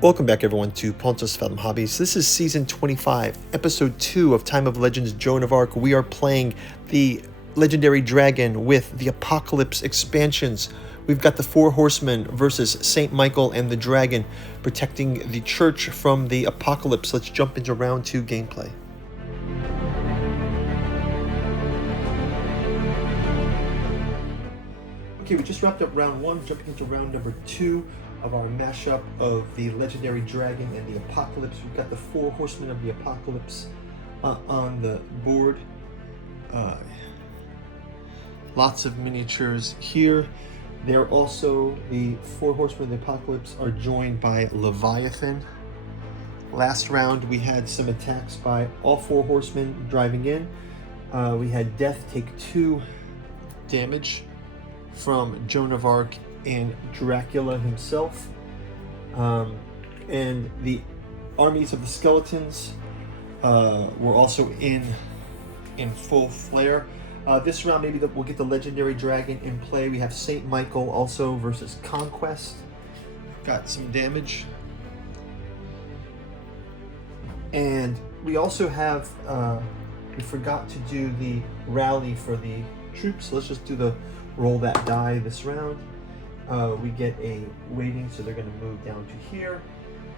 Welcome back everyone to Pontus Film Hobbies. This is Season 25, Episode 2 of Time of Legends Joan of Arc. We are playing the Legendary Dragon with the Apocalypse expansions. We've got the Four Horsemen versus Saint Michael and the Dragon protecting the church from the Apocalypse. Let's jump into Round 2 gameplay. Okay, we just wrapped up Round 1, jumping into Round number 2 of our mashup of the Legendary Dragon and the Apocalypse. We've got the Four Horsemen of the Apocalypse on the board. Lots of miniatures here. They're also, the Four Horsemen of the Apocalypse are joined by Leviathan. Last round we had some attacks by all Four Horsemen driving in. We had Death take 2 damage from Joan of Arc and Dracula himself, and the armies of the skeletons were also in full flare. This round maybe we'll get the Legendary Dragon in play. We have Saint Michael also versus Conquest. Got some damage, and we also have we forgot to do the rally for the troops. So let's just do the roll that die this round. We get a waiting, so they're going to move down to here,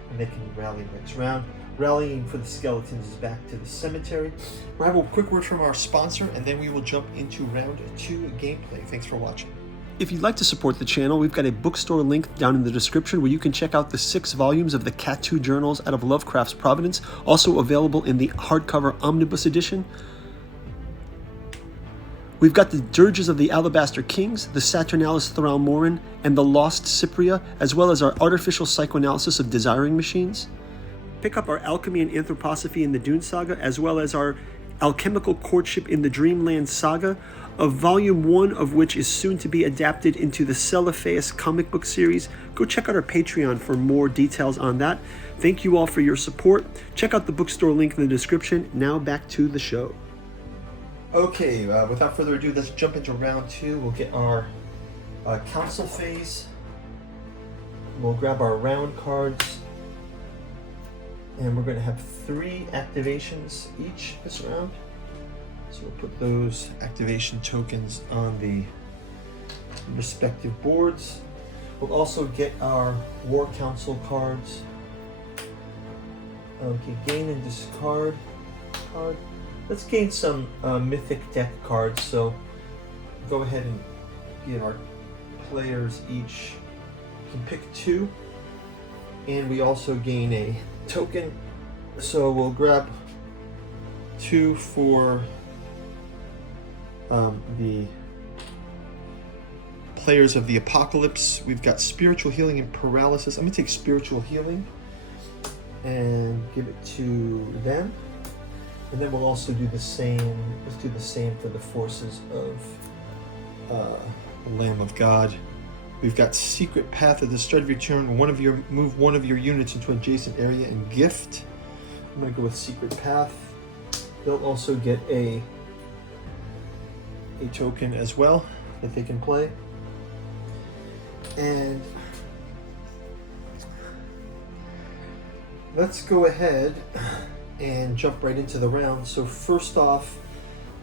and they can rally next round. Rallying for the skeletons is back to the cemetery. We'll have a quick word from our sponsor, and then we will jump into Round 2 gameplay. Thanks for watching. If you'd like to support the channel, we've got a bookstore link down in the description where you can check out the 6 volumes of the Cat 2 journals out of Lovecraft's Providence, also available in the hardcover omnibus edition. We've got the Dirges of the Alabaster Kings, the Saturnalis Thralmorin, and the Lost Cypria, as well as our artificial psychoanalysis of desiring machines. Pick up our Alchemy and Anthroposophy in the Dune Saga, as well as our Alchemical Courtship in the Dreamland Saga, of Volume 1 of which is soon to be adapted into the Celiphaeus comic book series. Go check out our Patreon for more details on that. Thank you all for your support. Check out the bookstore link in the description. Now back to the show. Okay, without further ado, let's jump into Round 2. We'll get our council phase. We'll grab our round cards. And we're going to have 3 activations each this round. So we'll put those activation tokens on the respective boards. We'll also get our War Council cards. Okay, gain and discard card. Let's gain some mythic deck cards, so go ahead and give our players each, can pick 2, and we also gain a token, so we'll grab 2 for the players of the Apocalypse. We've got Spiritual Healing and Paralysis. I'm going to take Spiritual Healing and give it to them. And then we'll also do the same. Let's do the same for the forces of Lamb of God. We've got Secret Path. At the start of your turn, move one of your units into an adjacent area and gift. I'm going to go with Secret Path. They'll also get a token as well that they can play. And let's go ahead and jump right into the round. So first off,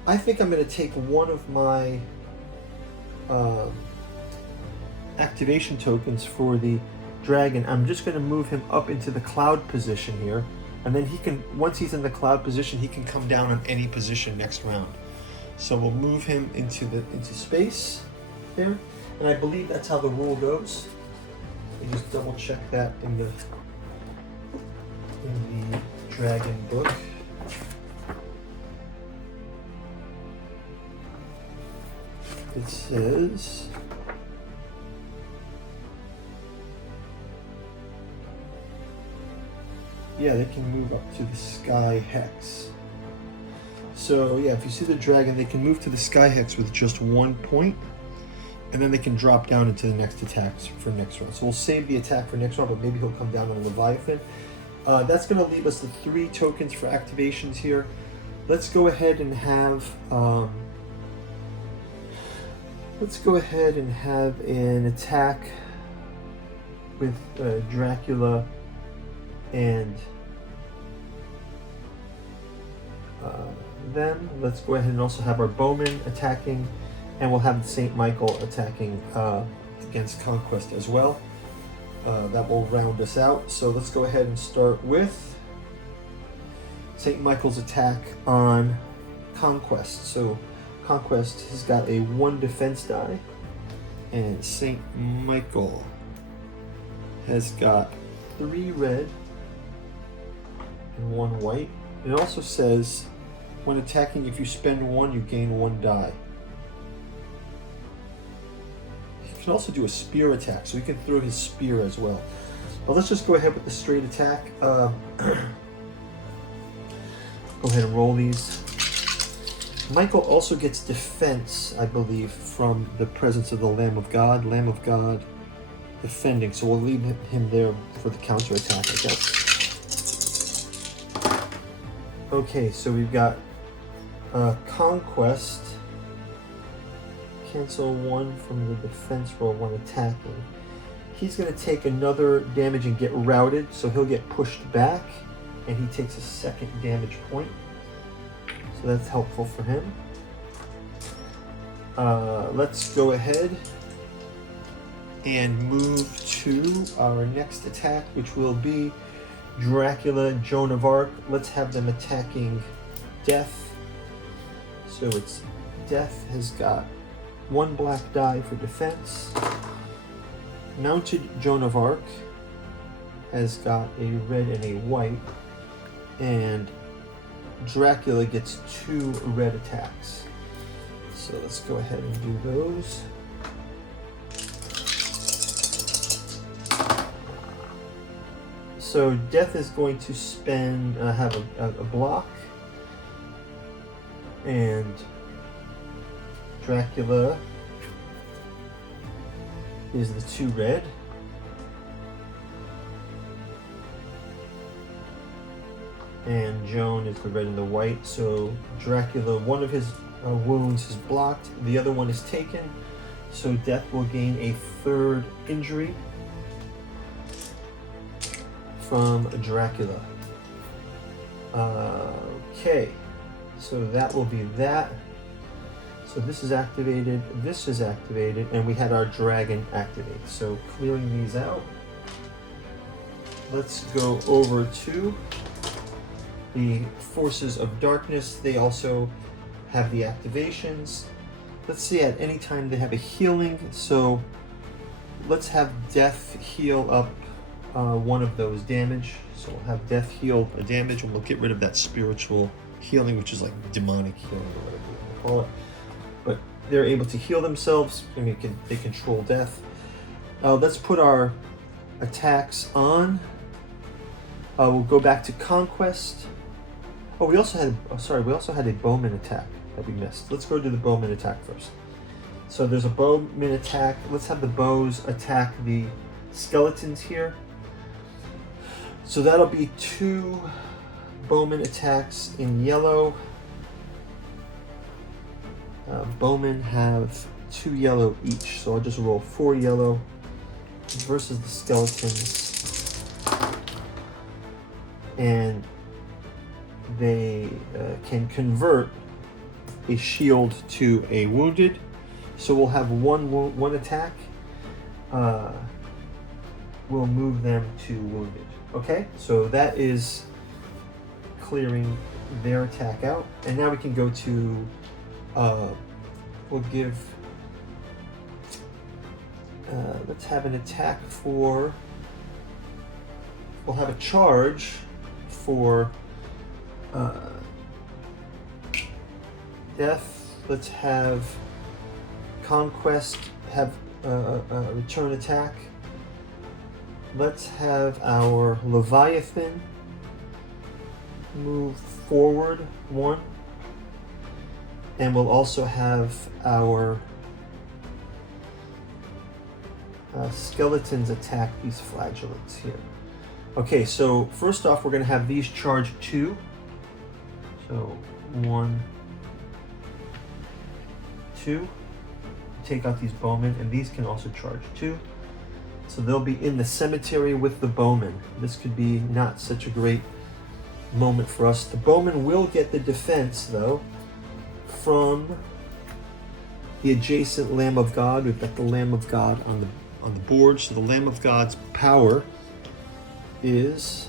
I think I'm going to take one of my activation tokens for the dragon. I'm just going to move him up into the cloud position here, and then he can, once he's in the cloud position, he can come down on any position next round. So we'll move him into space there, and I believe that's how the rule goes. Let me just double check that in the Dragon book. It says yeah, they can move up to the Sky Hex. So yeah, if you see the dragon, they can move to the Sky Hex with just 1 point, and then they can drop down into the next attacks for next round. So we'll save the attack for next round, but maybe he'll come down on Leviathan. That's going to leave us the 3 tokens for activations here. Let's go ahead and have Let's go ahead and have an attack with Dracula and them. Let's go ahead and also have our Bowman attacking, and we'll have St. Michael attacking against Conquest as well. That will round us out. So let's go ahead and start with St. Michael's attack on Conquest. So Conquest has got a 1 defense die, and St. Michael has got 3 red and 1 white. It also says, when attacking, if you spend 1, you gain 1 die. He can also do a spear attack, so he can throw his spear as well. But let's just go ahead with the straight attack. Go ahead and roll these. Michael also gets defense, I believe, from the presence of the Lamb of God. Lamb of God defending, so we'll leave him there for the counter attack, I guess. Okay, so we've got Conquest. Cancel 1 from the defense roll when attacking. He's going to take another damage and get routed, so he'll get pushed back, and he takes a 2nd damage point. So that's helpful for him. Let's go ahead and move to our next attack, which will be Dracula, Joan of Arc. Let's have them attacking Death. So it's Death has got 1 black die for defense. Mounted Joan of Arc has got a red and a white. And Dracula gets 2 red attacks. So let's go ahead and do those. So Death is going to spend, have a block, and Dracula is the 2 red. And Joan is the red and the white. So Dracula, 1 of his wounds is blocked, the other one is taken. So Death will gain a 3rd injury from Dracula. Okay, so that will be that. So this is activated, and we had our dragon activate. So clearing these out, let's go over to the Forces of Darkness. They also have the activations. Let's see, at any time they have a healing. So let's have Death heal up 1 of those damage. So we'll have Death heal a damage, and we'll get rid of that spiritual healing, which is like demonic healing or whatever you want to call it. But they're able to heal themselves, and they control Death. Let's put our attacks on. We'll go back to Conquest. Oh, we also had a Bowman attack that we missed. Let's go to the Bowman attack first. So there's a Bowman attack. Let's have the bows attack the skeletons here. So that'll be 2 Bowman attacks in yellow. Bowmen have 2 yellow each, so I'll just roll 4 yellow versus the skeletons. And they can convert a shield to a wounded. So we'll have one attack. We'll move them to wounded. Okay, so that is clearing their attack out. And now we can go to, let's have an attack for, we'll have a charge for Death. Let's have Conquest have a return attack. Let's have our Leviathan move forward 1. And we'll also have our skeletons attack these flagellants here. Okay, so first off, we're going to have these charge 2. So 1, 2. take out these bowmen, and these can also charge too. So they'll be in the cemetery with the bowmen. This could be not such a great moment for us. The bowmen will get the defense though from the adjacent Lamb of God. We've got the Lamb of God on the board. So the Lamb of God's power is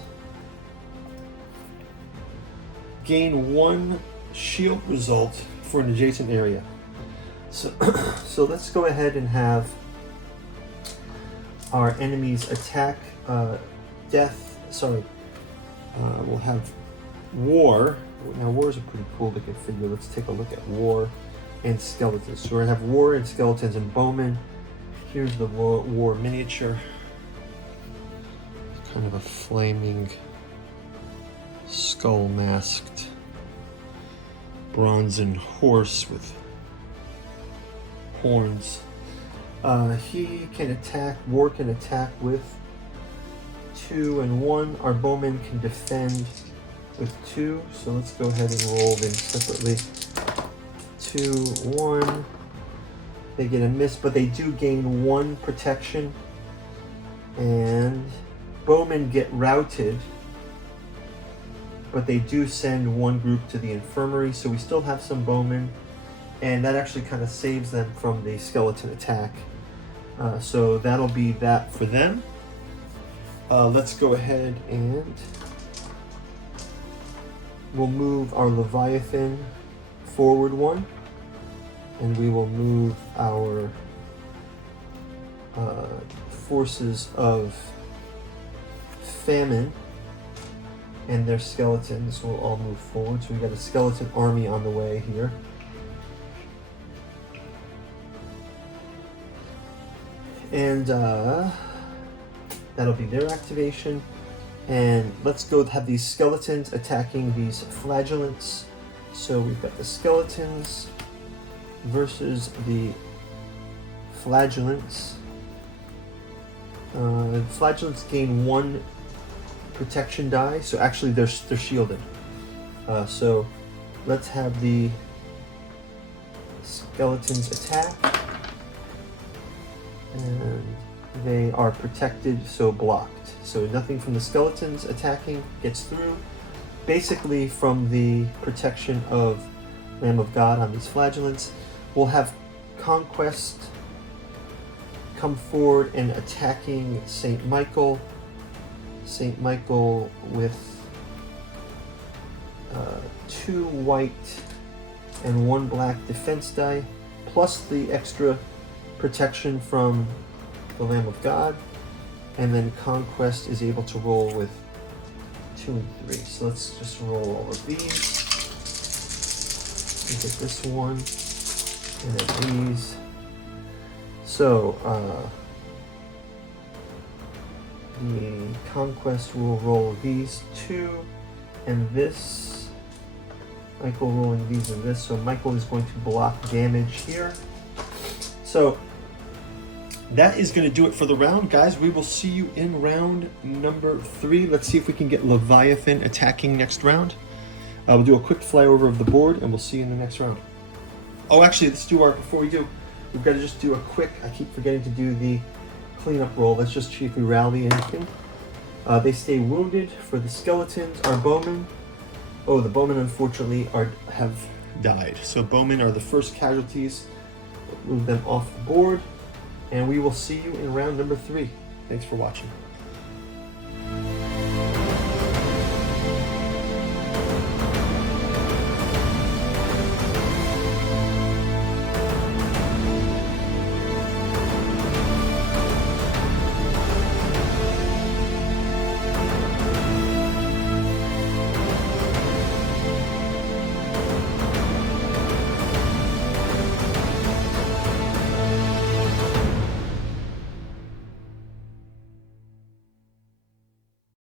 gain 1 shield result for an adjacent area. So, so let's go ahead and have our enemies attack, we'll have war. Now war is a pretty cool looking figure. Let's take a look at war and skeletons. So we're gonna have war and skeletons and bowmen. Here's the war miniature. Kind of a flaming skull masked bronzen horse with horns. He can attack, war can attack with 2 and 1. Our bowmen can defend with 2. So let's go ahead and roll them separately. 2, 1. They get a miss, but they do gain 1 protection. And bowmen get routed, but they do send 1 group to the infirmary. So we still have some bowmen, and that actually kind of saves them from the skeleton attack. So that'll be that for them. Let's go ahead and we'll move our Leviathan forward 1, and we will move our forces of famine and their skeletons will all move forward. So we got a skeleton army on the way here. And that'll be their activation. And let's go have these skeletons attacking these flagellants. So we've got the skeletons versus the flagellants. Flagellants gain 1 protection die, so actually they're shielded. So let's have the skeletons attack, and they are protected, so blocked. So nothing from the skeletons attacking gets through. Basically from the protection of Lamb of God on these flagellants. We'll have Conquest come forward and attacking Saint Michael. Saint Michael with 2 white and 1 black defense die, plus the extra protection from the Lamb of God. And then Conquest is able to roll with 2 and 3. So let's just roll all of these. We get this one, and then these. So the Conquest will roll these 2 and this. Michael rolling these and this. So Michael is going to block damage here. So that is going to do it for the round, guys. We will see you in round number 3. Let's see if we can get Leviathan attacking next round. We'll do a quick flyover of the board, and we'll see you in the next round. Oh, actually, let's do before we do, we've got to just do a quick, I keep forgetting to do the cleanup roll. Let's just see if we rally anything. They stay wounded for the skeletons. Our bowmen, the bowmen unfortunately have died. So bowmen are the first casualties. Move them off the board. And we will see you in round number 3. Thanks for watching.